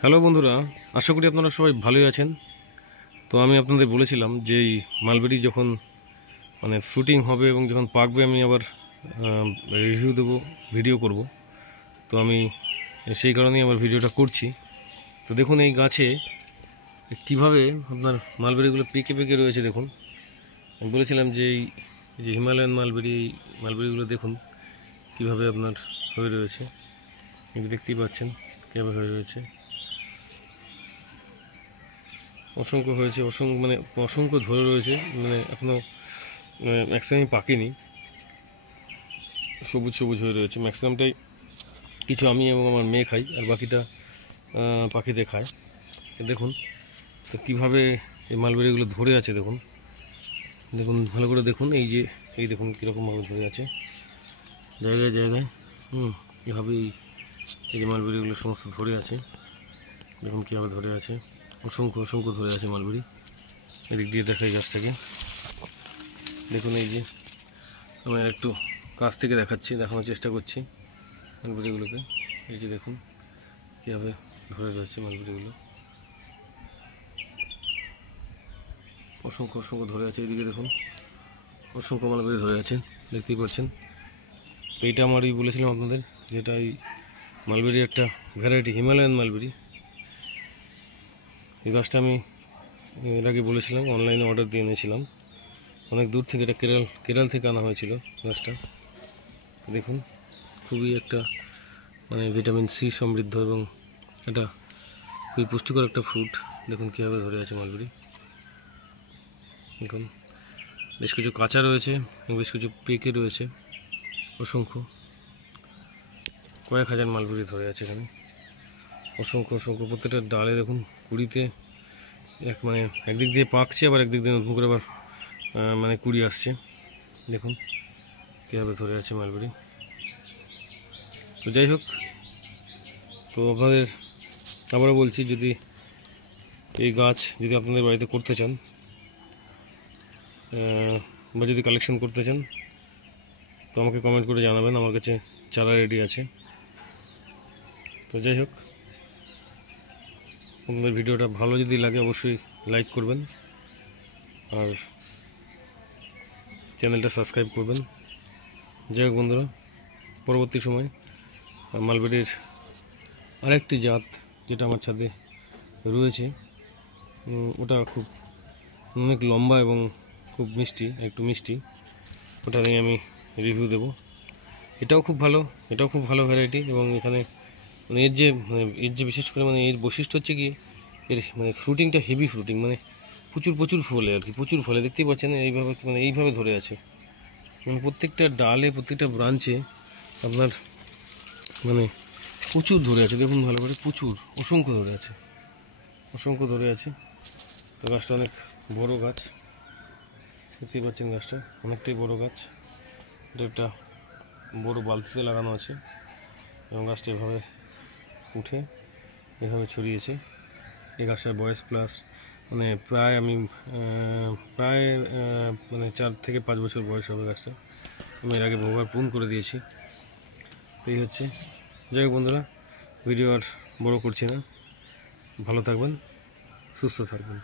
Hello বন্ধুরা, আশা করি আপনারা সবাই ভালোই আছেন। তো আমি আপনাদের বলেছিলাম যে এই মালবেরি যখন ফ্রুটিং হবে এবং যখন পাকবে আমি আবার রিভিউ দেবো, ভিডিও করব। তো আমি সেই কারণেই আবার ভিডিওটা করছি। তো দেখুন এই গাছে কিভাবে আপনার মালবেরিগুলো পেকে পেকে রয়েছে। দেখুন, আমি বলেছিলাম যে এই যে হিমালয়ান মালবেরিগুলো দেখুন কিভাবে আপনার হয়ে রয়েছে। এই যে দেখতেই পাচ্ছেন কীভাবে হয়ে রয়েছে। অসংখ্য হয়েছে, অসংখ্য ধরে রয়েছে, এখনও ম্যাক্সিমামই পাকেনি, সবুজ সবুজ হয়ে রয়েছে। ম্যাক্সিমামটাই কিছু আমি এবং আমার মেয়ে খাই, আর বাকিটা পাখিতে খায়। দেখুন তো কীভাবে এই মালবেরিগুলো ধরে আছে। দেখুন দেখুন ভালো করে দেখুন, এই দেখুন কীরকমভাবে ধরে আছে জায়গায় জায়গায়। এভাবেই এই যে মালবেরিগুলো সমস্ত ধরে আছে। দেখুন কীভাবে ধরে আছে, অসংখ্য ধরে আছে মালবেরি। এদিক দিয়ে দেখাই গাছটাকে। দেখুন এই যে আমি একটু কাছ থেকে দেখানোর চেষ্টা করছি মালবেরিগুলোকে। এই যে দেখুন কীভাবে ধরে রয়েছে মালবেরিগুলো, অসংখ্য ধরে আছে। এইদিকে দেখুন অসংখ্য মালবেরি ধরে আছে, দেখতেই পাচ্ছেন। তো এইটা আমারই বলেছিলাম আপনাদের, যেটা এই মালবেরি একটা ভ্যারাইটি, হিমালয়ান মালবেরি। এই গাছটা আমি এর আগে বলেছিলাম, অনলাইনে অর্ডার দিয়ে এনেছিলাম অনেক দূর থেকে। এটা কেরাল থেকে আনা হয়েছিল গাছটা। দেখুন খুবই একটা ভিটামিন সি সমৃদ্ধ এবং এটা খুবই পুষ্টিকর একটা ফ্রুট। দেখুন কীভাবে ধরে আছে মালবেরি। দেখুন বেশ কিছু কাঁচা রয়েছে এবং বেশ কিছু পেকে রয়েছে। অসংখ্য কয়েক হাজার মালবেরি ধরে আছে এখানে, অসংখ্য প্রত্যেকটা ডালে দেখুন কুড়িতে একদিক দিয়ে পাকছে, আবার একদিক দিয়ে নতুন করে আবার কুড়ি আসছে। দেখুন কীভাবে ধরে আছে মালবেরি। তো যাই হোক, তো আপনাদের আবারও বলছি, যদি এই গাছ যদি আপনাদের বাড়িতে করতে চান বা যদি কালেকশন করতে চান, তো আমাকে কমেন্ট করে জানাবেন। আমার কাছে চারা রেডি আছে। তো যাই হোক, আপনাদের ভিডিওটা ভালো যদি লাগে অবশ্যই লাইক করবেন আর চ্যানেলটা সাবস্ক্রাইব করবেন। যাই হোক বন্ধুরা, পরবর্তী সময় মালবেরির আরেকটি জাত যেটা আমার ছাদে রয়েছে, ওটা খুব অনেক লম্বা এবং খুব একটু মিষ্টি, ওটা নিয়ে আমি রিভিউ দেব। এটাও খুব ভালো ভ্যারাইটি। এবং এখানে এর যে বিশেষ করে এর বৈশিষ্ট্য হচ্ছে কি, এর ফ্রুটিংটা হেভি ফ্রুটিং, প্রচুর ফলে আর কি, প্রচুর ফলে। দেখতেই পাচ্ছেন এইভাবে এইভাবে ধরে আছে। প্রত্যেকটা ডালে, প্রত্যেকটা ব্রাঞ্চে আপনার প্রচুর ধরে আছে। দেখুন ভালো করে, অসংখ্য ধরে আছে। তো গাছটা অনেক বড় গাছ, দেখতেই পাচ্ছেন গাছটা অনেকটাই বড় গাছ। এটা একটা বড় বালতিতে লাগানো আছে এবং গাছটা এভাবে উঠে এভাবে ছড়িয়েছে। এই গাছটার বয়স প্রায় 4 থেকে 5 বছর বয়স হবে গাছটা। আমি এর আগে বহুবার প্রুন করে দিয়েছি। তো এই হচ্ছে। যাই হোক বন্ধুরা, ভিডিও আর বড় করছি না। ভালো থাকবেন, সুস্থ থাকবেন।